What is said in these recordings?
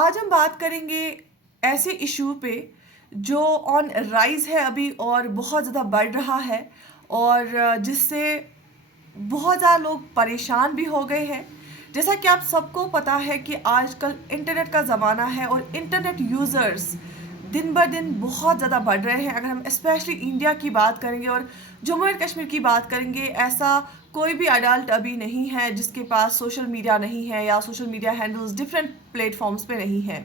आज हम बात करेंगे ऐसे इशू पे जो ऑन राइज है अभी और बहुत ज़्यादा बढ़ रहा है और जिससे बहुत ज़्यादा लोग परेशान भी हो गए हैं। जैसा कि आप सबको पता है कि आजकल इंटरनेट का ज़माना है और इंटरनेट यूज़र्स दिन ब दिन बहुत ज़्यादा बढ़ रहे हैं। अगर हम स्पेशली इंडिया की बात करेंगे और जम्मू एंड कश्मीर की बात करेंगे, ऐसा कोई भी अडल्ट अभी नहीं है जिसके पास सोशल मीडिया नहीं है या social media handles different platforms पे नहीं है।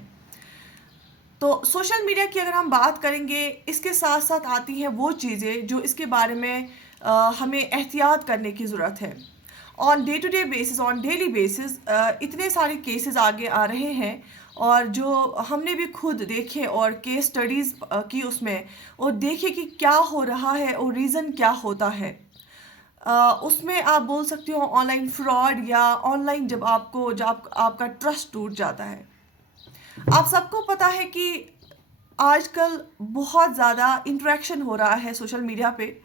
तो सोशल मीडिया की अगर हम बात करेंगे, इसके साथ साथ आती हैं वो चीज़ें जो इसके बारे में हमें एहतियात करने की ज़रूरत है। On day to day basis, on daily basis इतने सारे केसेस आगे आ रहे हैं और जो हमने भी खुद देखे और केस स्टडीज़ की उसमें, और देखे कि क्या हो रहा है और रीज़न क्या होता है। उसमें आप बोल सकते हो ऑनलाइन फ्रॉड या ऑनलाइन जब आपका ट्रस्ट टूट जाता है। आप सबको पता है कि आजकल बहुत ज़्यादा इंटरेक्शन हो रहा है सोशल मीडिया पे,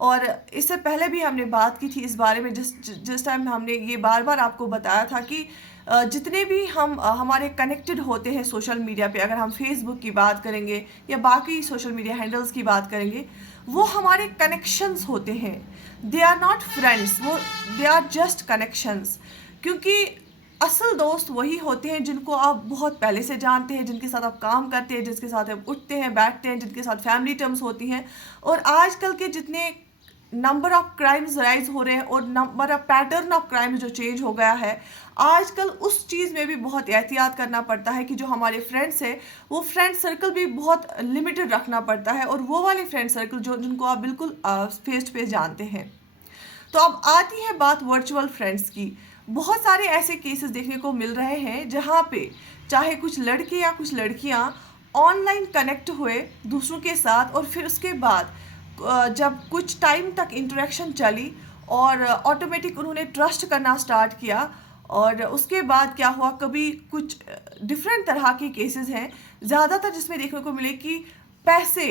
और इससे पहले भी हमने बात की थी इस बारे में। जिस टाइम हमने ये बार बार आपको बताया था कि जितने भी हमारे कनेक्टेड होते हैं सोशल मीडिया पे, अगर हम फेसबुक की बात करेंगे या बाकी सोशल मीडिया हैंडल्स की बात करेंगे, वो हमारे कनेक्शंस होते हैं। दे आर नॉट फ्रेंड्स, वो दे आर जस्ट कनेक्शंस। क्योंकि असल दोस्त वही होते हैं जिनको आप बहुत पहले से जानते हैं, जिनके साथ आप काम करते हैं, जिसके साथ आप उठते हैं बैठते हैं, जिनके साथ फैमिली टर्म्स होती हैं। और आजकल के जितने नंबर ऑफ क्राइम्स राइज हो रहे हैं और number of pattern of crimes जो चेंज हो गया है, आजकल उस चीज़ में भी बहुत एहतियात करना पड़ता है कि जो हमारे फ्रेंड्स हैं वो फ्रेंड सर्कल भी बहुत लिमिटेड रखना पड़ता है, और वो वाले फ्रेंड सर्कल जो जिनको आप बिल्कुल फेस टू फेस जानते हैं। तो अब आती है बात वर्चुअल फ्रेंड्स की। बहुत सारे ऐसे केसेस देखने को मिल रहे हैं जहाँ पे चाहे कुछ लड़के या कुछ लड़कियाँ ऑनलाइन कनेक्ट हुए दूसरों के साथ, और फिर उसके बाद जब कुछ टाइम तक इंटरेक्शन चली और ऑटोमेटिक उन्होंने ट्रस्ट करना स्टार्ट किया, और उसके बाद क्या हुआ, कभी कुछ डिफरेंट तरह के केसेस हैं ज़्यादातर जिसमें देखने को मिले कि पैसे,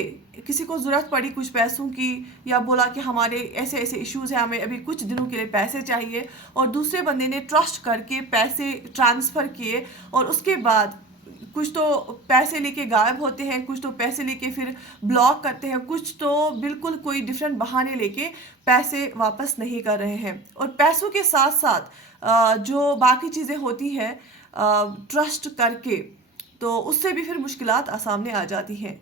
किसी को ज़रूरत पड़ी कुछ पैसों की, या बोला कि हमारे ऐसे ऐसे इश्यूज़ हैं, हमें अभी कुछ दिनों के लिए पैसे चाहिए, और दूसरे बंदे ने ट्रस्ट करके पैसे ट्रांसफ़र किए, और उसके बाद कुछ तो पैसे लेके गायब होते हैं, कुछ तो पैसे लेके फिर ब्लॉक करते हैं, कुछ तो बिल्कुल कोई डिफरेंट बहाने लेके पैसे वापस नहीं कर रहे हैं। और पैसों के साथ साथ जो बाकी चीज़ें होती हैं ट्रस्ट करके, तो उससे भी फिर मुश्किलात सामने आ जाती हैं।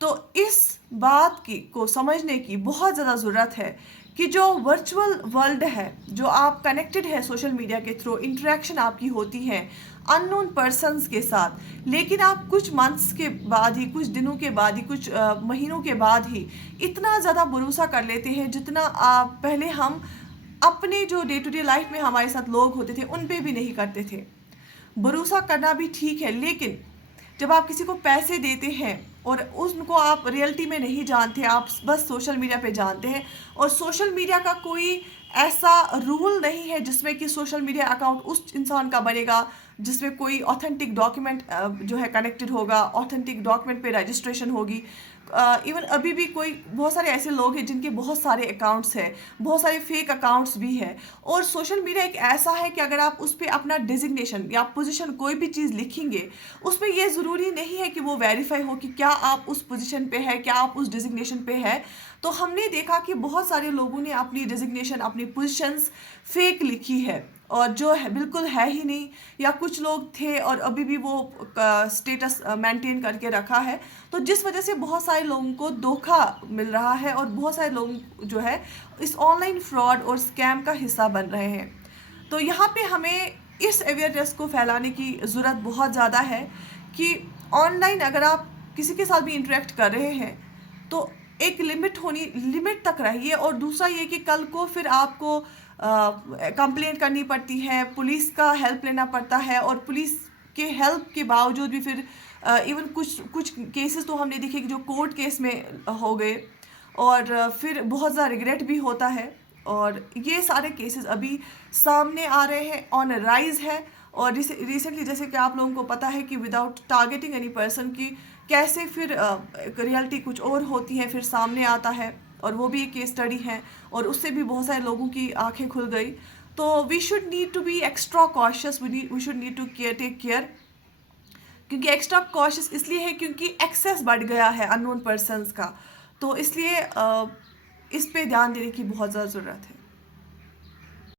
तो इस बात की को समझने की बहुत ज़्यादा ज़रूरत है कि जो वर्चुअल वर्ल्ड है, जो आप कनेक्टेड है सोशल मीडिया के थ्रू, इंटरेक्शन आपकी होती है अननोन पर्सन्स के साथ, लेकिन आप कुछ मंथ्स के बाद ही, कुछ दिनों के बाद ही, कुछ महीनों के बाद ही इतना ज़्यादा भरोसा कर लेते हैं जितना पहले हम अपने जो डे टू डे लाइफ में हमारे साथ लोग होते थे उन पे भी नहीं करते थे। भरोसा करना भी ठीक है, लेकिन जब आप किसी को पैसे देते हैं और उनको आप रियलिटी में नहीं जानते, आप बस सोशल मीडिया पे जानते हैं, और सोशल मीडिया का कोई ऐसा रूल नहीं है जिसमें कि सोशल मीडिया अकाउंट उस इंसान का बनेगा जिसमें कोई ऑथेंटिक डॉक्यूमेंट जो है कनेक्टेड होगा, ऑथेंटिक डॉक्यूमेंट पे रजिस्ट्रेशन होगी। इवन अभी भी कोई बहुत सारे ऐसे लोग हैं जिनके बहुत सारे अकाउंट्स हैं, बहुत सारे फेक अकाउंट्स भी हैं। और सोशल मीडिया एक ऐसा है कि अगर आप उस पर अपना डिजिग्नेशन या पोजीशन कोई भी चीज़ लिखेंगे, उसमें यह ज़रूरी नहीं है कि वो वेरीफाई हो कि क्या आप उस पोजीशन पे है, क्या आप उस डिजिग्नेशन पे है। तो हमने देखा कि बहुत सारे लोगों ने अपनी डिजिग्नेशन, अपनी पोजीशंस फेक लिखी है, और जो है बिल्कुल है ही नहीं, या कुछ लोग थे और अभी भी वो स्टेटस मेंटेन करके रखा है। तो जिस वजह से बहुत सारे लोगों को धोखा मिल रहा है और बहुत सारे लोग जो है इस ऑनलाइन फ्रॉड और स्कैम का हिस्सा बन रहे हैं। तो यहाँ पे हमें इस अवेयरनेस को फैलाने की ज़रूरत बहुत ज़्यादा है कि ऑनलाइन अगर आप किसी के साथ भी इंटरेक्ट कर रहे हैं तो एक लिमिट तक रहिए। और दूसरा ये कि कल को फिर आपको कंप्लेंट करनी पड़ती है, पुलिस का हेल्प लेना पड़ता है, और पुलिस के हेल्प के बावजूद भी फिर इवन कुछ कुछ केसेस तो हमने देखे कि जो कोर्ट केस में हो गए, और फिर बहुत ज़्यादा रिग्रेट भी होता है। और ये सारे केसेस अभी सामने आ रहे हैं, ऑन राइज है। और रिसेंटली जैसे कि आप लोगों को पता है कि विदाउट टारगेटिंग एनी पर्सन की कैसे फिर रियलिटी कुछ और होती है, फिर सामने आता है, और वो भी एक केस स्टडी है, और उससे भी बहुत सारे लोगों की आंखें खुल गई। तो we should need to be extra cautious, we should need to take care क्योंकि एक्स्ट्रा कॉशियस इसलिए है क्योंकि एक्सेस बढ़ गया है अननोन पर्सन्स का। तो इसलिए इस पे ध्यान देने की बहुत ज़्यादा ज़रूरत है।